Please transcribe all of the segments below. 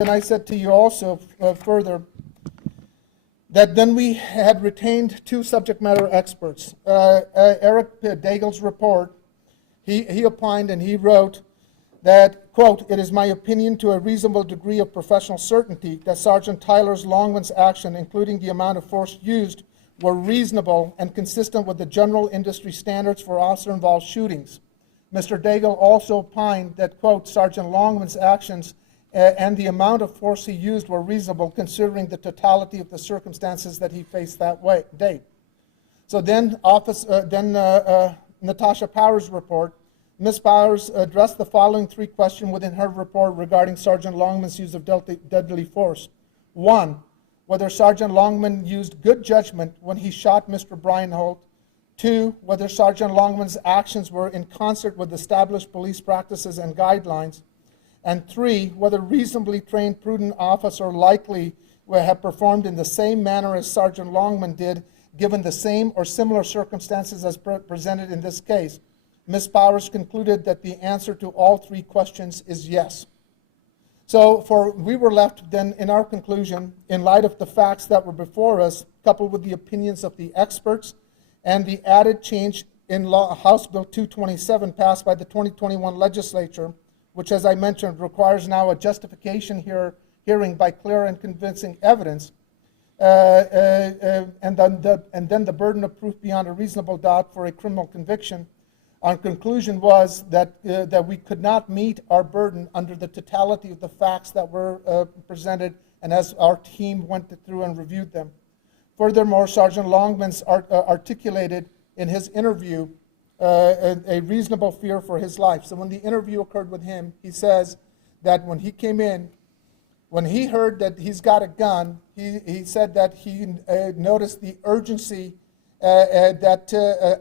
And I said to you also further that then we had retained two subject matter experts. Eric Dagel's report, he opined and he wrote that, quote, "It is my opinion to a reasonable degree of professional certainty that Sergeant Tyler Longman's action, including the amount of force used, were reasonable and consistent with the general industry standards for officer-involved shootings." Mr. Daigle also opined that, quote, "Sergeant Longman's actions and the amount of force he used were reasonable considering the totality of the circumstances that he faced that day." So then Natasha Powers' report, Ms. Powers addressed the following three questions within her report regarding Sergeant Longman's use of deadly force. One, whether Sergeant Longman used good judgment when he shot Mr. Breinholt. Two, whether Sergeant Longman's actions were in concert with established police practices and guidelines. And three, whether reasonably trained, prudent officer likely would have performed in the same manner as Sergeant Longman did, given the same or similar circumstances as presented in this case. Ms. Powers concluded that the answer to all three questions is yes. So we were left then in our conclusion, in light of the facts that were before us, coupled with the opinions of the experts and the added change in House Bill 227 passed by the 2021 legislature, which, as I mentioned, requires now a justification hearing by clear and convincing evidence, and then the burden of proof beyond a reasonable doubt for a criminal conviction. Our conclusion was that we could not meet our burden under the totality of the facts that were presented, and as our team went through and reviewed them. Furthermore, Sergeant Longman's articulated in his interview a reasonable fear for his life. So when the interview occurred with him, he says that when he came in, when he heard that he's got a gun, he said that he noticed the urgency that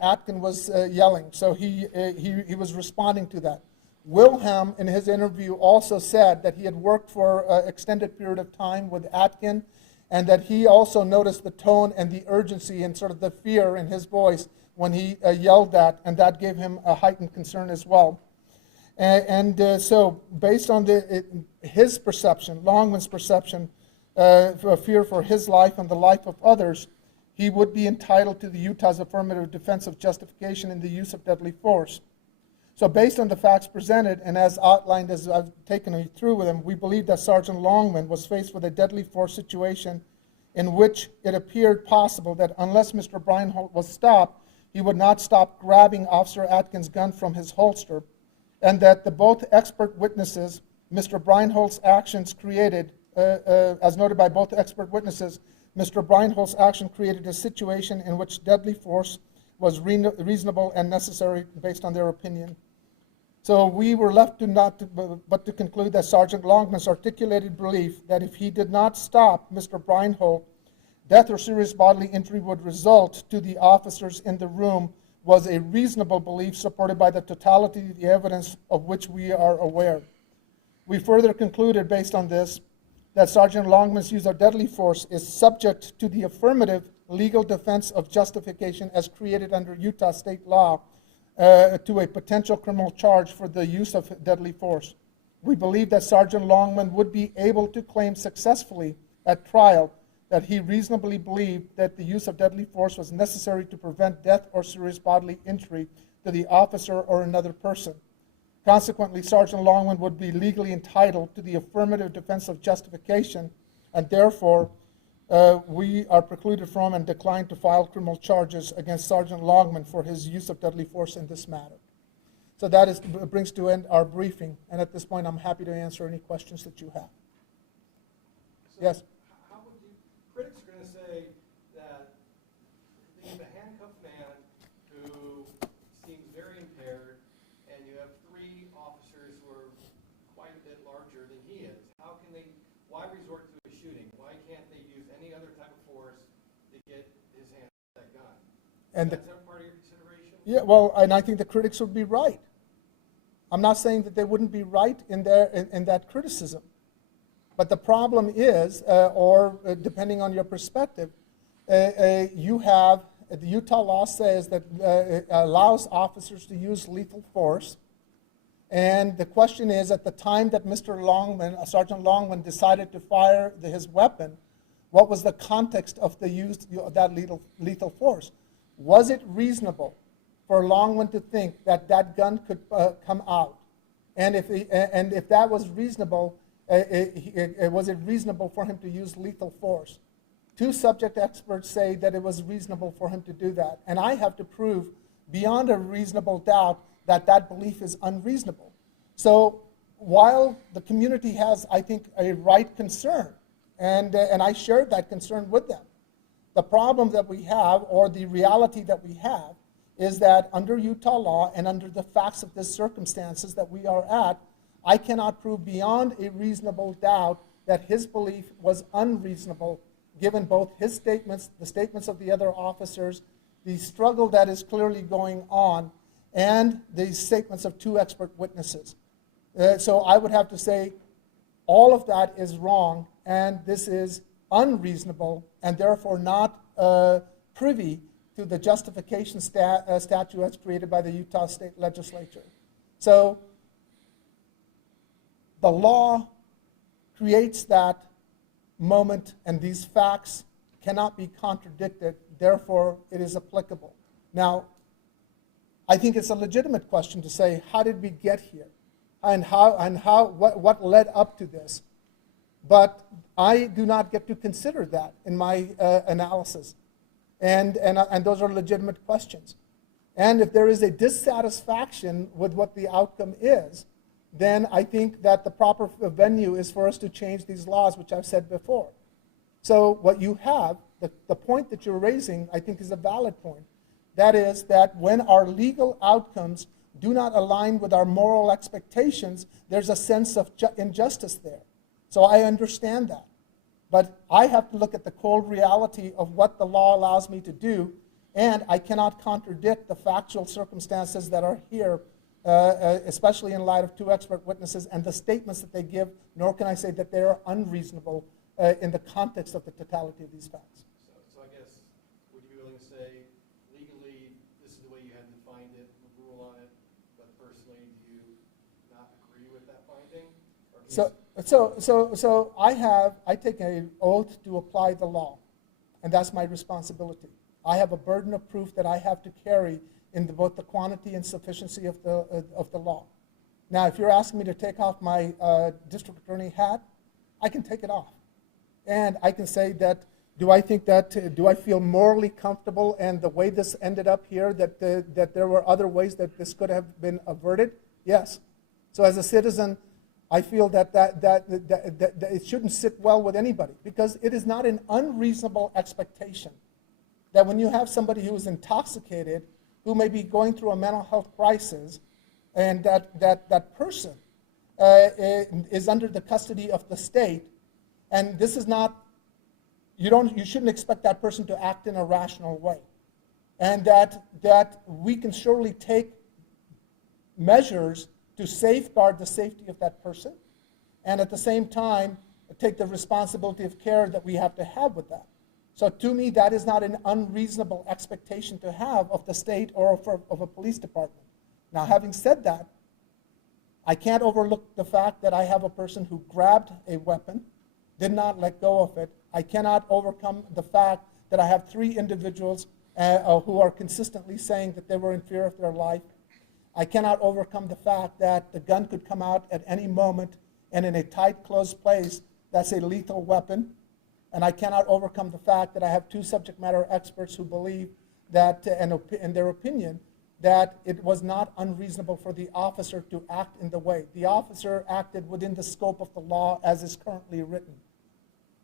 Atkin was yelling. So he was responding to that. Wilhelm, in his interview, also said that he had worked for an extended period of time with Atkin, and that he also noticed the tone and the urgency and sort of the fear in his voice when he yelled that, and that gave him a heightened concern as well. So based on his perception, Longman's perception, a fear for his life and the life of others, he would be entitled to the Utah's affirmative defense of justification in the use of deadly force. So based on the facts presented, and as outlined as I've taken you through with them, we believe that Sergeant Longman was faced with a deadly force situation in which it appeared possible that unless Mr. Breinholt was stopped, he would not stop grabbing Officer Atkins' gun from his holster, and that both expert witnesses, Mr. Breinholt's actions created, as noted by both expert witnesses, Mr. Breinholt's action created a situation in which deadly force was reasonable and necessary based on their opinion. So we were left but to conclude that Sergeant Longman's articulated belief that if he did not stop Mr. Breinholt, death or serious bodily injury would result to the officers in the room was a reasonable belief supported by the totality of the evidence of which we are aware. We further concluded, based on this, that Sergeant Longman's use of deadly force is subject to the affirmative legal defense of justification as created under Utah state law to a potential criminal charge for the use of deadly force. We believe that Sergeant Longman would be able to claim successfully at trial that he reasonably believed that the use of deadly force was necessary to prevent death or serious bodily injury to the officer or another person. Consequently, Sergeant Longman would be legally entitled to the affirmative defense of justification, and therefore we are precluded from and declined to file criminal charges against Sergeant Longman for his use of deadly force in this matter. So that brings to end our briefing, and at this point I'm happy to answer any questions that you have. So yes? How would you, critics are going to say that the handcuffed man who seems very impaired, and you have three officers who are quite a bit larger than he is, why resort to a shooting? Why can't they use any other type of force to get his hand on that gun? Is that part of your consideration? Yeah, well, and I think the critics would be right. I'm not saying that they wouldn't be right in that criticism. But the problem is, depending on your perspective, you have, the Utah law says that it allows officers to use lethal force And the question is, at the time that Mr. Longman, Sergeant Longman, decided to fire his weapon, what was the context of the use of that lethal force? Was it reasonable for Longman to think that that gun could come out? And if that was reasonable, was it reasonable for him to use lethal force? Two subject experts say that it was reasonable for him to do that. And I have to prove beyond a reasonable doubt that that belief is unreasonable. So while the community has, I think, a right concern, and I shared that concern with them, the problem that we have, or the reality that we have, is that under Utah law and under the facts of the circumstances that we are at, I cannot prove beyond a reasonable doubt that his belief was unreasonable, given both his statements, the statements of the other officers, the struggle that is clearly going on, and the statements of two expert witnesses. So I would have to say all of that is wrong, and this is unreasonable, and therefore not privy to the justification statute as created by the Utah State Legislature. So the law creates that moment, and these facts cannot be contradicted, therefore it is applicable. Now, I think it's a legitimate question to say, how did we get here? And what led up to this? But I do not get to consider that in my analysis. And those are legitimate questions. And if there is a dissatisfaction with what the outcome is, then I think that the proper venue is for us to change these laws, which I've said before. So what you have, the point that you're raising, I think is a valid point. That is that when our legal outcomes do not align with our moral expectations, there's a sense of injustice there. So I understand that. But I have to look at the cold reality of what the law allows me to do, and I cannot contradict the factual circumstances that are here, especially in light of two expert witnesses and the statements that they give, nor can I say that they are unreasonable in the context of the totality of these facts. So I guess, would you be willing to say, legally, this is the way you had defined it, rule on it, but personally, do you not agree with that finding? So I take an oath to apply the law, and that's my responsibility. I have a burden of proof that I have to carry in both the quantity and sufficiency of the law. Now, if you're asking me to take off my district attorney hat, I can take it off. And I can say that, do I feel morally comfortable and the way this ended up here, that there were other ways that this could have been averted? Yes. So as a citizen, I feel that it shouldn't sit well with anybody, because it is not an unreasonable expectation that when you have somebody who is intoxicated, who may be going through a mental health crisis, and that person is under the custody of the state, and this is not, you shouldn't expect that person to act in a rational way, and that we can surely take measures to safeguard the safety of that person, and at the same time take the responsibility of care that we have to have with that. So to me, that is not an unreasonable expectation to have of the state or of a police department. Now, having said that, I can't overlook the fact that I have a person who grabbed a weapon, did not let go of it. I cannot overcome the fact that I have three individuals who are consistently saying that they were in fear of their life. I cannot overcome the fact that the gun could come out at any moment, and in a tight, closed place, that's a lethal weapon. And I cannot overcome the fact that I have two subject matter experts who believe that, in their opinion, that it was not unreasonable for the officer to act in the way. The officer acted within the scope of the law as is currently written.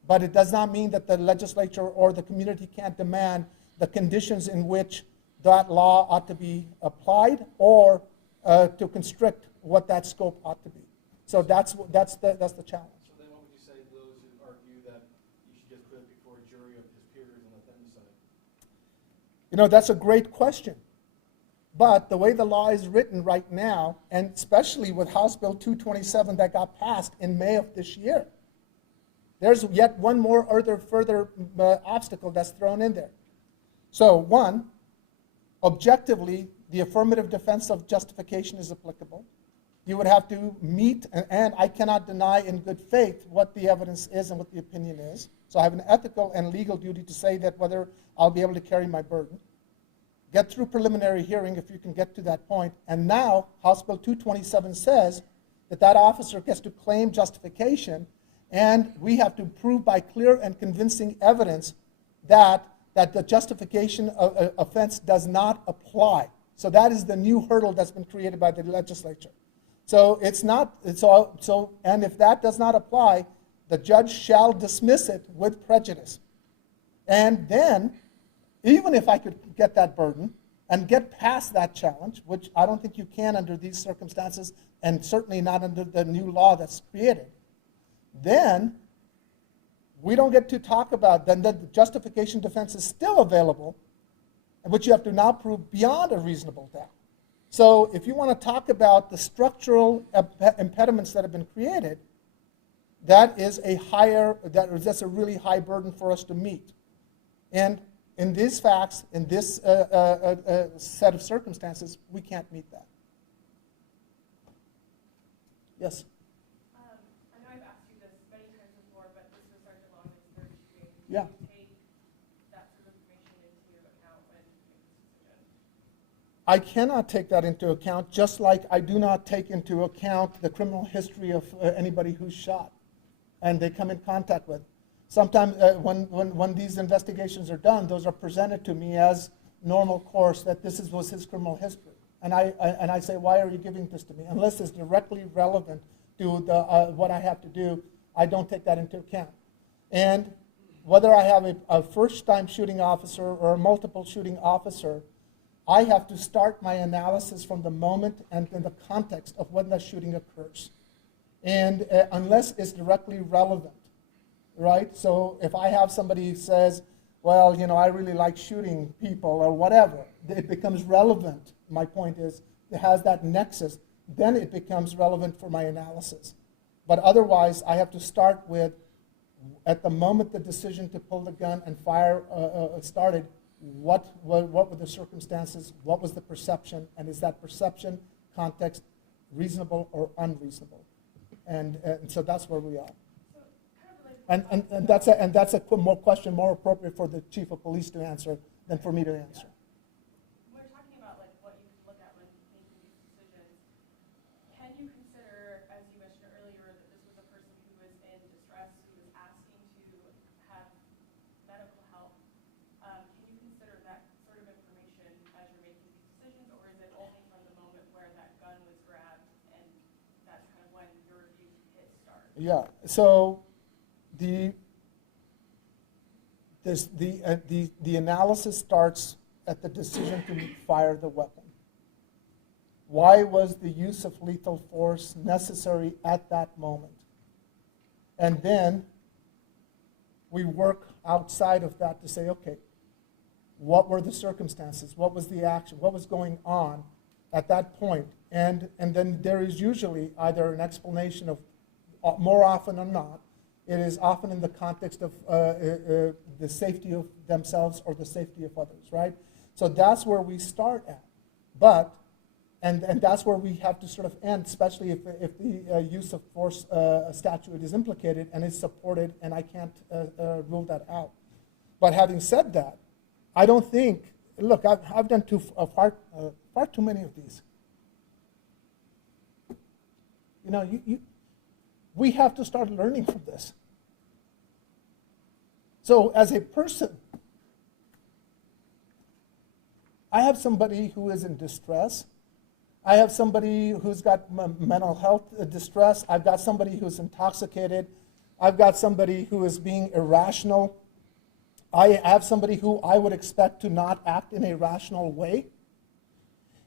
But it does not mean that the legislature or the community can't demand the conditions in which that law ought to be applied, or to constrict what that scope ought to be. So that's the challenge. So then what would you say to those who argue that you should just put it before a jury of his peers and let them decide? You know, that's a great question. But the way the law is written right now, and especially with House Bill 227 that got passed in May of this year, there's yet one more further obstacle that's thrown in there. So one, objectively, the affirmative defense of justification is applicable. you would have to meet, and I cannot deny in good faith what the evidence is and what the opinion is. So I have an ethical and legal duty to say that whether I'll be able to carry my burden. Get through preliminary hearing if you can get to that point. And now House Bill 227 says that that officer gets to claim justification, and we have to prove by clear and convincing evidence that the justification offense does not apply. So that is the new hurdle that's been created by the legislature. So it's not, and if that does not apply, the judge shall dismiss it with prejudice. And then, even if I could get that burden and get past that challenge, which I don't think you can under these circumstances, and certainly not under the new law that's created, then we don't get to talk about, then the justification defense is still available, which you have to now prove beyond a reasonable doubt. So if you want to talk about the structural impediments that have been created, that's a really high burden for us to meet. And in these facts, in this set of circumstances, we can't meet that. Yes? I know I've asked you this many times before, but this was Sergeant Longman's third shooting. Yeah. Do you take that sort of information into account when you make this decision? I cannot take that into account, just like I do not take into account the criminal history of anybody who's shot and they come in contact with. Sometimes when these investigations are done, those are presented to me as normal course, that this was his criminal history. And I say, why are you giving this to me? Unless it's directly relevant to what I have to do, I don't take that into account. And whether I have a first-time shooting officer or a multiple shooting officer, I have to start my analysis from the moment and in the context of when the shooting occurs. And unless it's directly relevant, right? So if I have somebody who says, well, I really like shooting people or whatever, it becomes relevant. My point is, it has that nexus, then it becomes relevant for my analysis. But otherwise, I have to start with, at the moment the decision to pull the gun and fire started, what were the circumstances, what was the perception, and is that perception, context, reasonable or unreasonable? And so that's where we are. And that's a question more appropriate for the chief of police to answer than for me to answer. When we're talking about what you look at when making these decisions, can you consider, as you mentioned earlier, that this was a person who was in distress, who was asking to have medical help? Can you consider that sort of information as you're making these decisions, or is it only from the moment where that gun was grabbed and that's kind of when your review hit start? Yeah. So the analysis starts at the decision to fire the weapon. Why was the use of lethal force necessary at that moment? And then we work outside of that to say, okay, what were the circumstances? What was the action? What was going on at that point? And then there is usually either an explanation of, more often than not, it is often in the context of the safety of themselves or the safety of others, right? So that's where we start at. But, and that's where we have to sort of end, especially if the use of force statute is implicated and is supported, and I can't rule that out. But having said that, I don't think, look, I've done far too many of these. We have to start learning from this. So as a person, I have somebody who is in distress. I have somebody who's got mental health distress. I've got somebody who's intoxicated. I've got somebody who is being irrational. I have somebody who I would expect to not act in a rational way.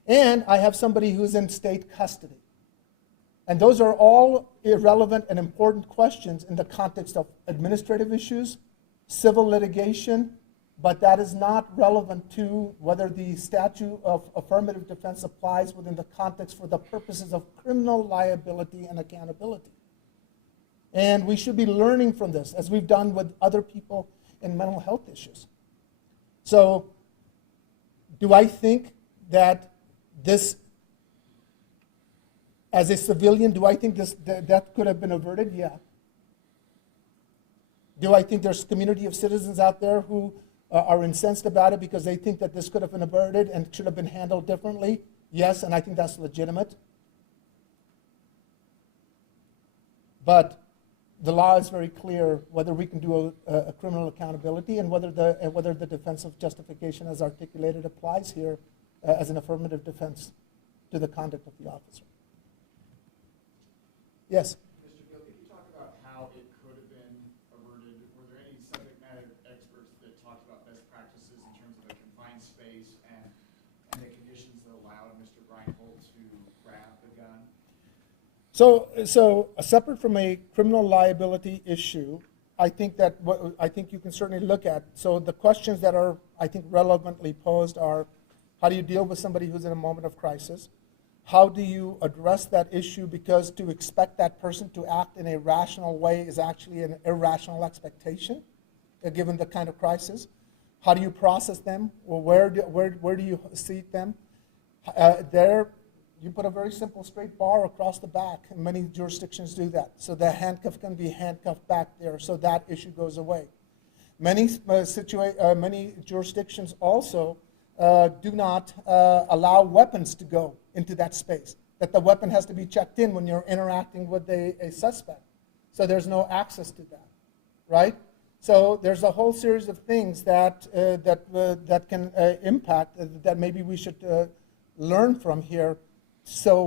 And I have somebody who's in state custody. And those are all irrelevant and important questions in the context of administrative issues, civil litigation, but that is not relevant to whether the statute of affirmative defense applies within the context for the purposes of criminal liability and accountability. And we should be learning from this, as we've done with other people in mental health issues. So, do I think that this As a civilian, do I think this death could have been averted? Yeah. Do I think there's a community of citizens out there who are incensed about it because they think that this could have been averted and should have been handled differently? Yes, and I think that's legitimate. But the law is very clear whether we can do a criminal accountability and whether the defense of justification as articulated applies here as an affirmative defense to the conduct of the officer. Yes? Mr. Gill, could you talk about how it could have been averted? Were there any subject matter experts that talked about best practices in terms of a confined space and the conditions that allowed Mr. Brian Holt to grab the gun? So separate from a criminal liability issue, I think that I think you can certainly look at. So the questions that are, I think, relevantly posed are, how do you deal with somebody who's in a moment of crisis? How do you address that issue? Because to expect that person to act in a rational way is actually an irrational expectation, given the kind of crisis. How do you process them? Well, where do you seat them? You put a very simple straight bar across the back, and many jurisdictions do that. So the handcuff can be handcuffed back there, so that issue goes away. Many jurisdictions also do not allow weapons to go into that space, that the weapon has to be checked in when you're interacting with a suspect. So there's no access to that, right? So there's a whole series of things that can impact, that maybe we should learn from here, so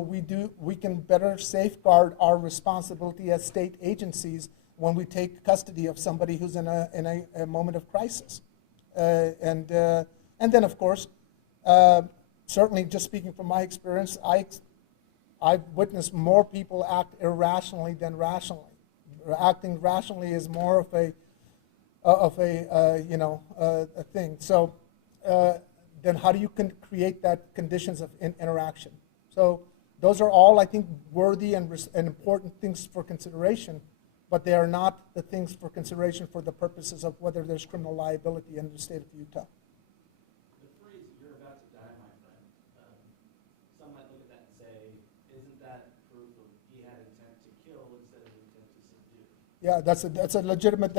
we can better safeguard our responsibility as state agencies when we take custody of somebody who's in a moment of crisis. And then, of course, certainly just speaking from my experience, I've witnessed more people act irrationally than rationally. Acting rationally is more of a thing. So then how do you create that conditions of interaction? So those are all, I think, worthy and important things for consideration, but they are not the things for consideration for the purposes of whether there's criminal liability in the state of Utah. The phrase, "you're about to die, my friend," some might look at that and say, isn't that proof of he had intent to kill instead of intent to subdue? Yeah, that's a legitimate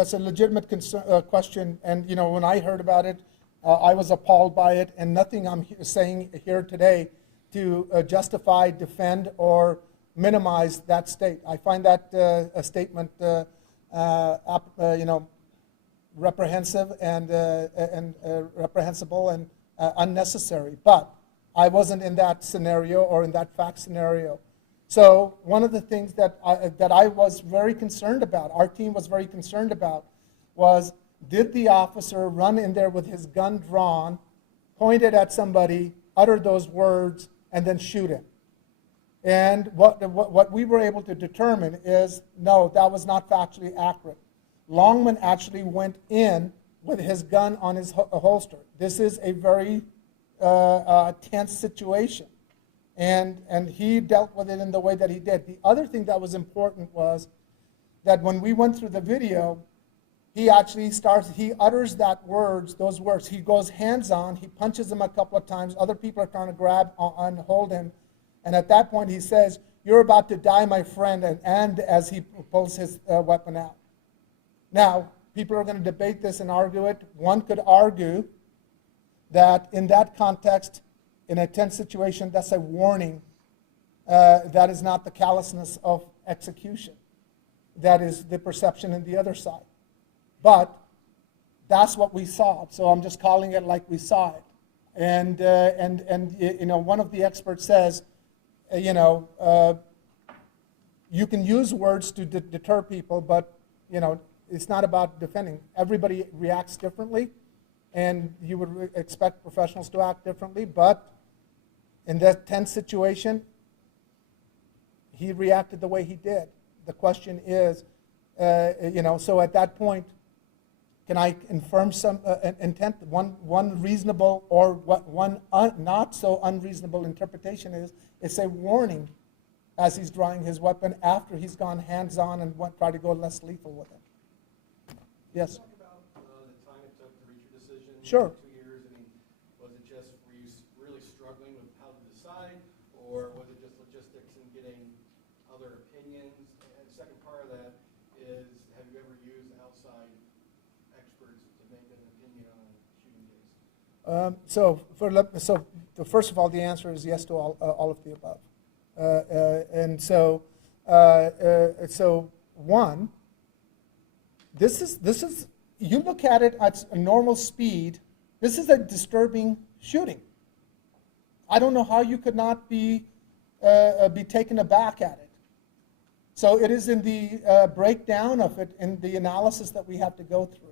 question. And when I heard about it, I was appalled by it, and nothing I'm saying here today to justify, defend, or minimize that state. I find that a statement, reprehensible and unnecessary. But I wasn't in that scenario or in that fact scenario. So one of the things that I was very concerned about, our team was very concerned about, was did the officer run in there with his gun drawn, pointed at somebody, utter those words, and then shoot him? And what we were able to determine is, no, that was not factually accurate. Longman actually went in with his gun on his holster. This is a very tense situation. And he dealt with it in the way that he did. The other thing that was important was that when we went through the video, he actually utters those words. He goes hands-on, he punches him a couple of times. Other people are trying to grab and hold him. And at that point he says, "You're about to die, my friend," and as he pulls his weapon out. Now, people are going to debate this and argue it. One could argue that in that context, in a tense situation, that's a warning. That is not the callousness of execution. That is the perception in the other side. But that's what we saw. So I'm just calling it like we saw it. And one of the experts says, you can use words to deter people, but it's not about defending. Everybody reacts differently, and you would expect professionals to act differently. But in that tense situation, he reacted the way he did. The question is, so at that point, can I infirm some intent? One reasonable or one not so unreasonable interpretation is it's a warning as he's drawing his weapon after he's gone hands-on and try to go less lethal with it. Yes? Can you talk about the time it took to reach your decision? Sure. 2 years. I mean, was it just, were you really struggling with how to decide, or was it just logistics and getting outside experts to make an opinion on a shooting case? So first of all, the answer is yes to all of the above. So one, this is you look at it at a normal speed. This is a disturbing shooting. I don't know how you could not be taken aback at it. So it is in the breakdown of it, in the analysis that we have to go through.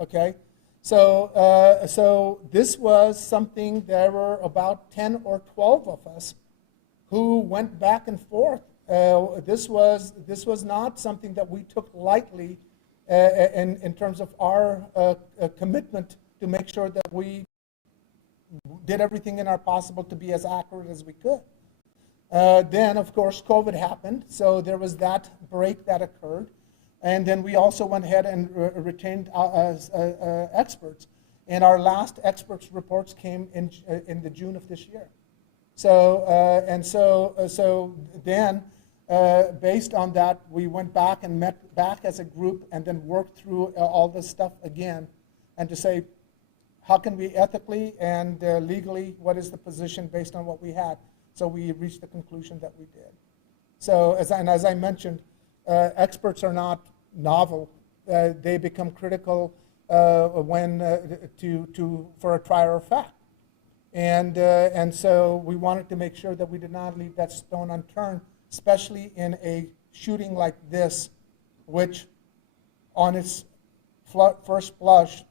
Okay, so this was something. There were about 10 or 12 of us who went back and forth. This was not something that we took lightly in terms of our commitment to make sure that we did everything in our possible to be as accurate as we could. Then, of course, COVID happened, so there was that break that occurred. And then we also went ahead and retained experts. And our last experts reports came in the June of this year. So then, based on that, we went back and met back as a group and then worked through all this stuff again, and to say, how can we ethically and legally, what is the position based on what we had? So we reached the conclusion that we did. So as I mentioned, experts are not novel. They become critical when for a trier of fact. And so we wanted to make sure that we did not leave that stone unturned, especially in a shooting like this, which on its first blush,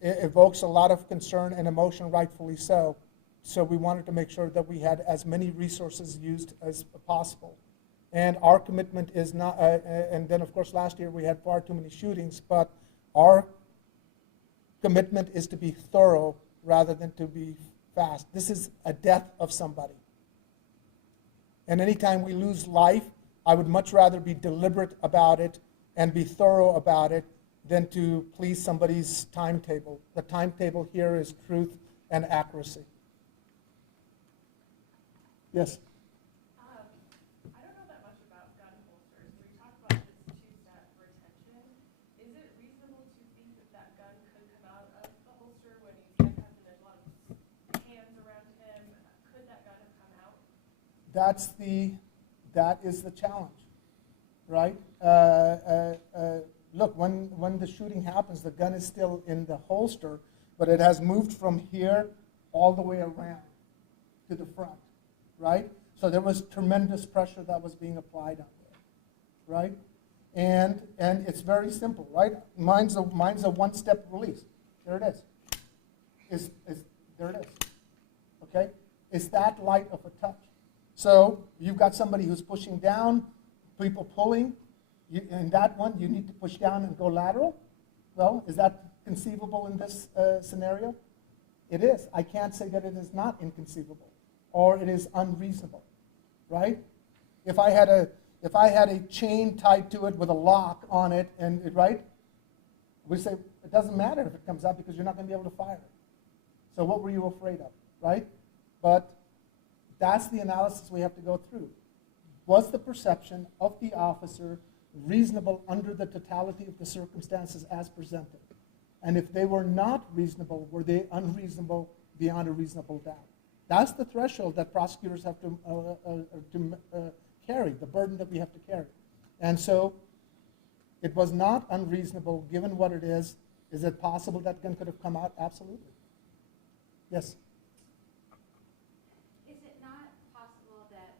it evokes a lot of concern and emotion, rightfully so. So we wanted to make sure that we had as many resources used as possible. And our commitment is not, and then of course last year we had far too many shootings, but our commitment is to be thorough rather than to be fast. This is a death of somebody. And anytime we lose life, I would much rather be deliberate about it and be thorough about it than to please somebody's timetable. The timetable here is truth and accuracy. Yes? I don't know that much about gun holsters. We talked about this two-step retention. Is it reasonable to think that that gun could come out of the holster when he's handcuffed and there's a lot of hands around him? Could that gun have come out? That is the challenge, right? Look, when the shooting happens, the gun is still in the holster, but it has moved from here all the way around to the front, right? So there was tremendous pressure that was being applied on there, right? And it's very simple, right? Mine's a one-step release. There it is. There it is. Okay? It's that light of a touch. So you've got somebody who's pushing down, people pulling. In that one, you need to push down and go lateral. Well, is that conceivable in this scenario? It is. I can't say that it is not inconceivable or it is unreasonable, right? If I had a chain tied to it with a lock on it, and right, we say it doesn't matter if it comes out because you're not going to be able to fire it. So what were you afraid of, right? But that's the analysis we have to go through. Was the perception of the officer reasonable under the totality of the circumstances as presented? And if they were not reasonable, were they unreasonable beyond a reasonable doubt? That's the threshold that prosecutors have to carry, the burden that we have to carry. And so it was not unreasonable given what it is. Is it possible that gun could have come out? Absolutely. Yes? Is it not possible that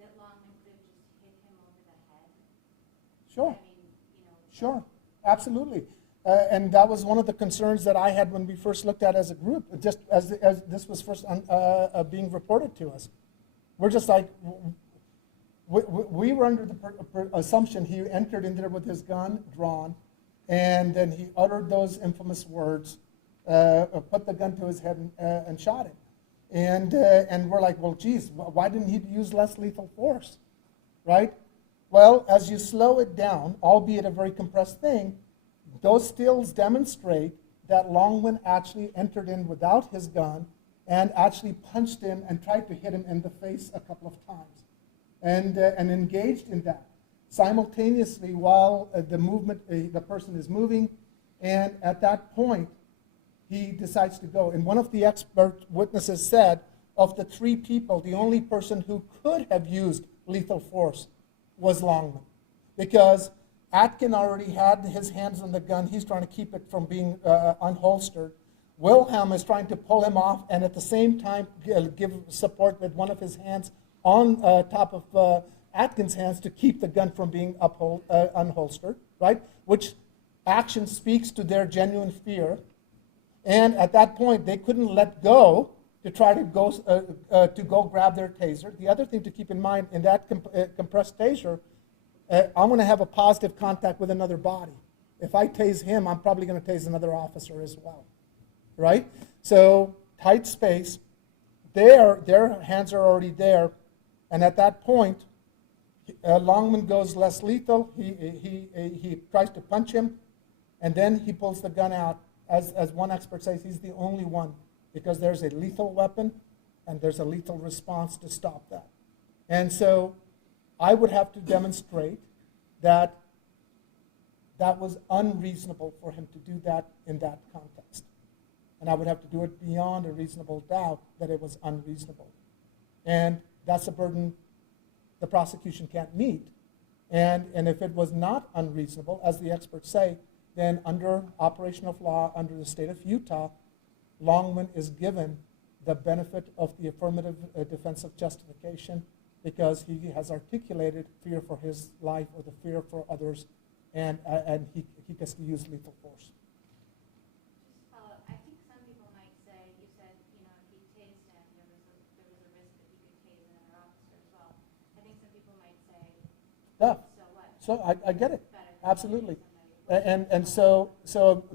that Longman could have just hit him over the head? Sure. I mean, Sure, absolutely. And that was one of the concerns that I had when we first looked at it as a group, just as this was first being reported to us. We're just like, we were under the assumption he entered in there with his gun drawn, and then he uttered those infamous words, put the gun to his head and shot him. And we're like, well, geez, why didn't he use less lethal force, right? Well, as you slow it down, albeit a very compressed thing, those stills demonstrate that Longman actually entered in without his gun and actually punched him and tried to hit him in the face a couple of times and engaged in that. simultaneously while the person is moving, and at that point, he decides to go. And one of the expert witnesses said, of the three people, the only person who could have used lethal force was Longman, because Atkin already had his hands on the gun. He's trying to keep it from being unholstered. Wilhelm is trying to pull him off and at the same time give support with one of his hands on top of Atkin's hands to keep the gun from being unholstered, right? Which action speaks to their genuine fear. And at that point, they couldn't let go to try to go grab their taser. The other thing to keep in mind, in that compressed taser, I'm going to have a positive contact with another body. If I tase him, I'm probably going to tase another officer as well, right? So tight space, their hands are already there, and at that point, Longman goes less lethal. He tries to punch him, and then he pulls the gun out. As one expert says, he's the only one, because there's a lethal weapon and there's a lethal response to stop that. And so I would have to demonstrate that that was unreasonable for him to do that in that context. And I would have to do it beyond a reasonable doubt that it was unreasonable. And that's a burden the prosecution can't meet. And if it was not unreasonable, as the experts say, then under operation of law, under the state of Utah, Longman is given the benefit of the affirmative defensive justification because he has articulated fear for his life or the fear for others, and he gets to use lethal force. Just follow up. I think some people might say, you said, if he tased him, there was a risk that he could tase another officer as well. I think some people might say, Yeah. so what? So I get it. Better than Absolutely. tasing somebody. And so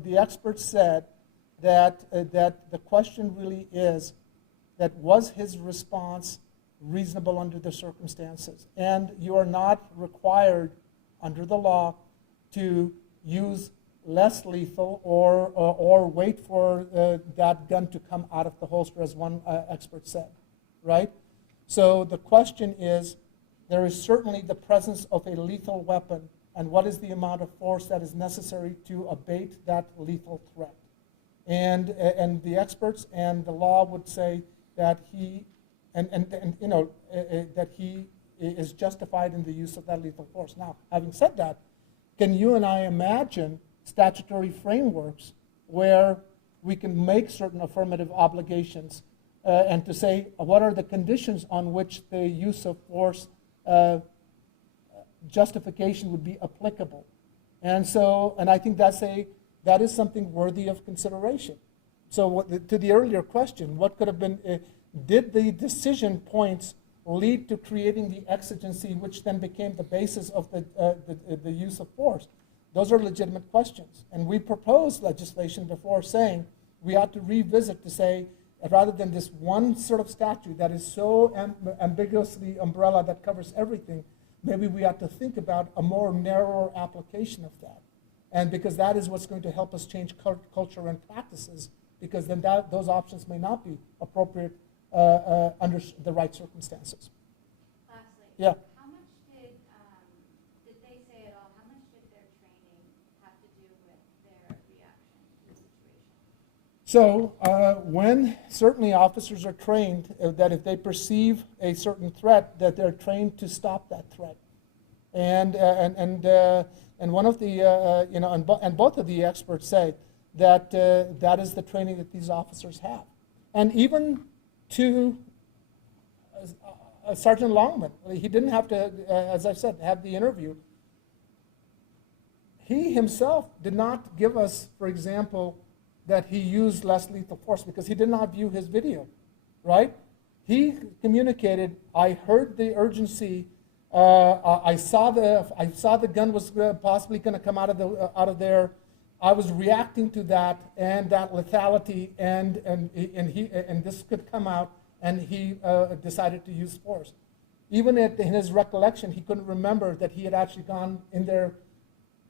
the experts said that the question really is that was his response reasonable under the circumstances? And you are not required under the law to use less lethal or wait for that gun to come out of the holster, as one expert said, right? So the question is, there is certainly the presence of a lethal weapon, and what is the amount of force that is necessary to abate that lethal threat? And the experts and the law would say that he that he is justified in the use of that lethal force. Now, having said that, can you and I imagine statutory frameworks where we can make certain affirmative obligations and to say what are the conditions on which the use of force justification would be applicable? And I think that is something worthy of consideration. So to the earlier question, what could have been, did the decision points lead to creating the exigency which then became the basis of the use of force? Those are legitimate questions. And we proposed legislation before saying we ought to revisit to say, rather than this one sort of statute that is so ambiguously umbrella that covers everything, maybe we ought to think about a more narrower application of that. And because that is what's going to help us change culture and practices, because then those options may not be appropriate under the right circumstances. Lastly, Yeah. how much did they say at all, how much did their training have to do with their reaction to the situation? So when certainly officers are trained that if they perceive a certain threat, that they're trained to stop that threat. And one of the, and both of the experts say that that is the training that these officers have. And even to Sergeant Longman, he didn't have to, as I said, have the interview. He himself did not give us, for example, that he used less lethal force because he did not view his video, right? He communicated, I heard the urgency, I saw the gun was possibly going to come out of there. I was reacting to that and that lethality, and this could come out, and he decided to use force. Even in his recollection, he couldn't remember that he had actually gone in there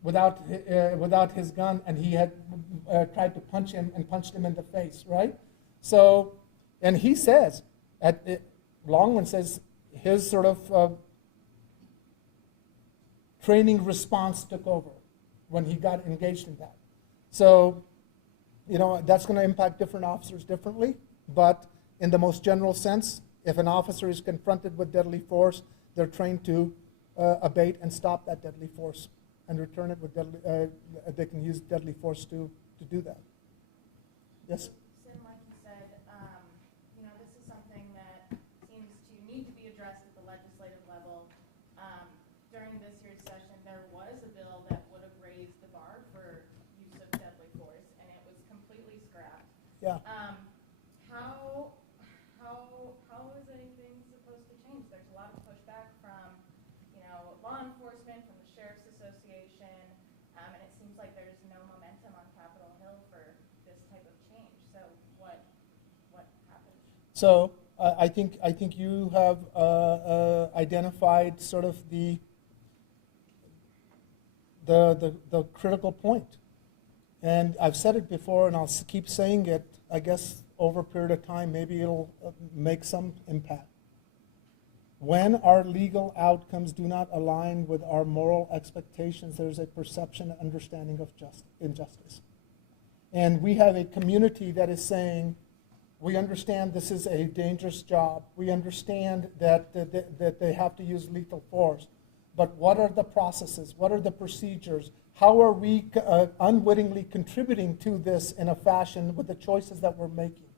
without his gun, and he had tried to punch him and punched him in the face, right? So, and he says, Longman says his sort of training response took over when he got engaged in that. So, that's going to impact different officers differently, but in the most general sense, if an officer is confronted with deadly force, they're trained to abate and stop that deadly force and return it with deadly, they can use deadly force to do that. Yes? Sim, like you said, this is something that seems to need to be addressed at the legislative level. During this year's session, there was a bill that would have raised the bar for use of deadly force, and it was completely scrapped. Yeah. How is anything supposed to change? There's a lot of pushback from, law enforcement, from the Sheriff's Association, and it seems like there's no momentum on Capitol Hill for this type of change. So what happens? So I think you have identified sort of the critical point. And I've said it before, and I'll keep saying it, I guess, over a period of time, maybe it'll make some impact. When our legal outcomes do not align with our moral expectations, there's a perception and understanding of injustice. And we have a community that is saying, we understand this is a dangerous job. We understand that they have to use lethal force. But what are the processes? What are the procedures? How are we unwittingly contributing to this in a fashion with the choices that we're making?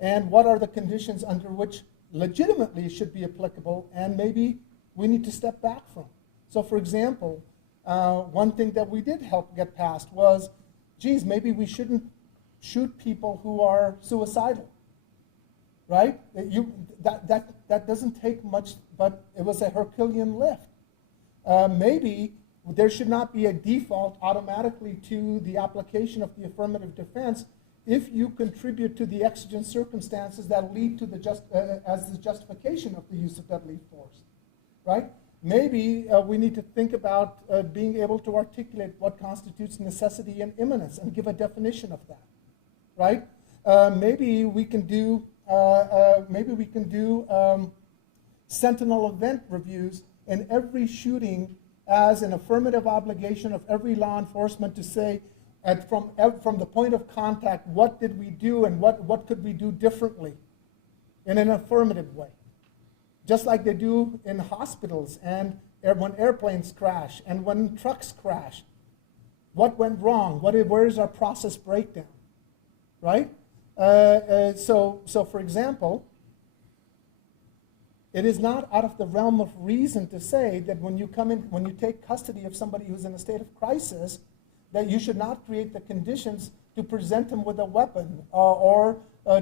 And what are the conditions under which legitimately should be applicable and maybe we need to step back from? So for example, one thing that we did help get passed was, geez, maybe we shouldn't shoot people who are suicidal, right? That doesn't take much, but it was a Herculean lift. Maybe there should not be a default automatically to the application of the affirmative defense if you contribute to the exigent circumstances that lead to the justification of the use of deadly force, right? Maybe we need to think about being able to articulate what constitutes necessity and imminence and give a definition of that, right? Maybe we can do sentinel event reviews in every shooting as an affirmative obligation of every law enforcement to say, from the point of contact, what did we do and what could we do differently in an affirmative way? Just like they do in hospitals and when airplanes crash and when trucks crash. What went wrong? Where is our process breakdown, right? So for example, it is not out of the realm of reason to say that when you take custody of somebody who's in a state of crisis, that you should not create the conditions to present them with a weapon or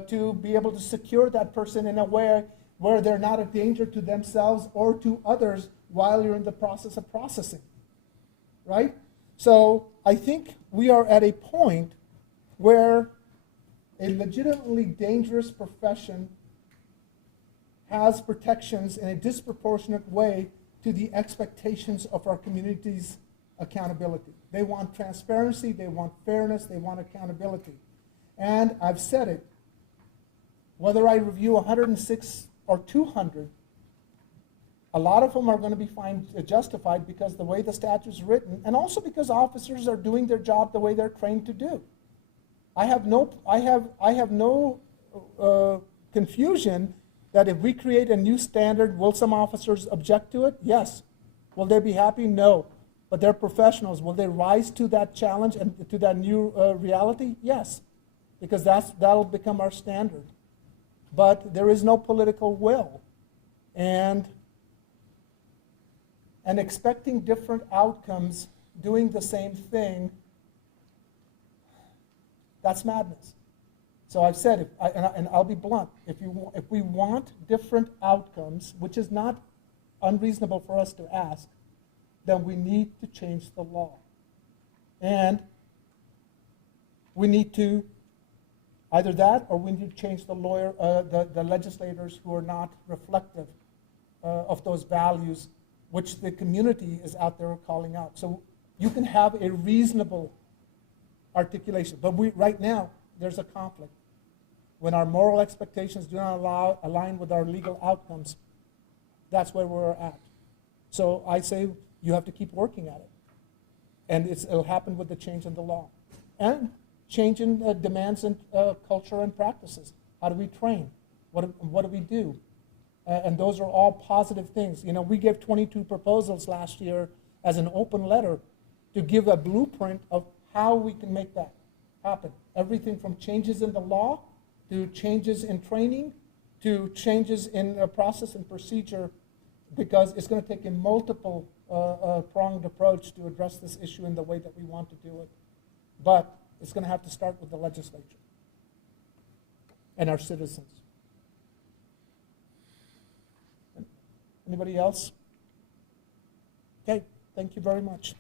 to be able to secure that person in a way where they're not a danger to themselves or to others while you're in the process of processing, right? So I think we are at a point where a legitimately dangerous profession has protections in a disproportionate way to the expectations of our community's accountability. They want transparency, they want fairness, they want accountability. And I've said it, whether I review 106 or 200, a lot of them are going to be justified because the way the statute's written, and also because officers are doing their job the way they're trained to do. I have no confusion that if we create a new standard, will some officers object to it? Yes. Will they be happy? No. But they're professionals. Will they rise to that challenge and to that new reality? Yes. Because that'll become our standard. But there is no political will. And expecting different outcomes, doing the same thing, that's madness. So I've said, and I'll be blunt, if we want different outcomes, which is not unreasonable for us to ask, then we need to change the law. And we need to, either that or we need to change the legislators who are not reflective of those values which the community is out there calling out. So you can have a reasonable articulation, but right now there's a conflict. When our moral expectations do not align with our legal outcomes, that's where we're at. So I say You have to keep working at it. And it'll happen with the change in the law. And change in demands and culture and practices. How do we train? What do we do? And those are all positive things. You know, we gave 22 proposals last year as an open letter to give a blueprint of how we can make that happen. Everything from changes in the law to changes in training to changes in process and procedure, because it's going to take a multiple pronged approach to address this issue in the way that we want to do it. But it's going to have to start with the legislature and our citizens. Anybody else? Okay, thank you very much.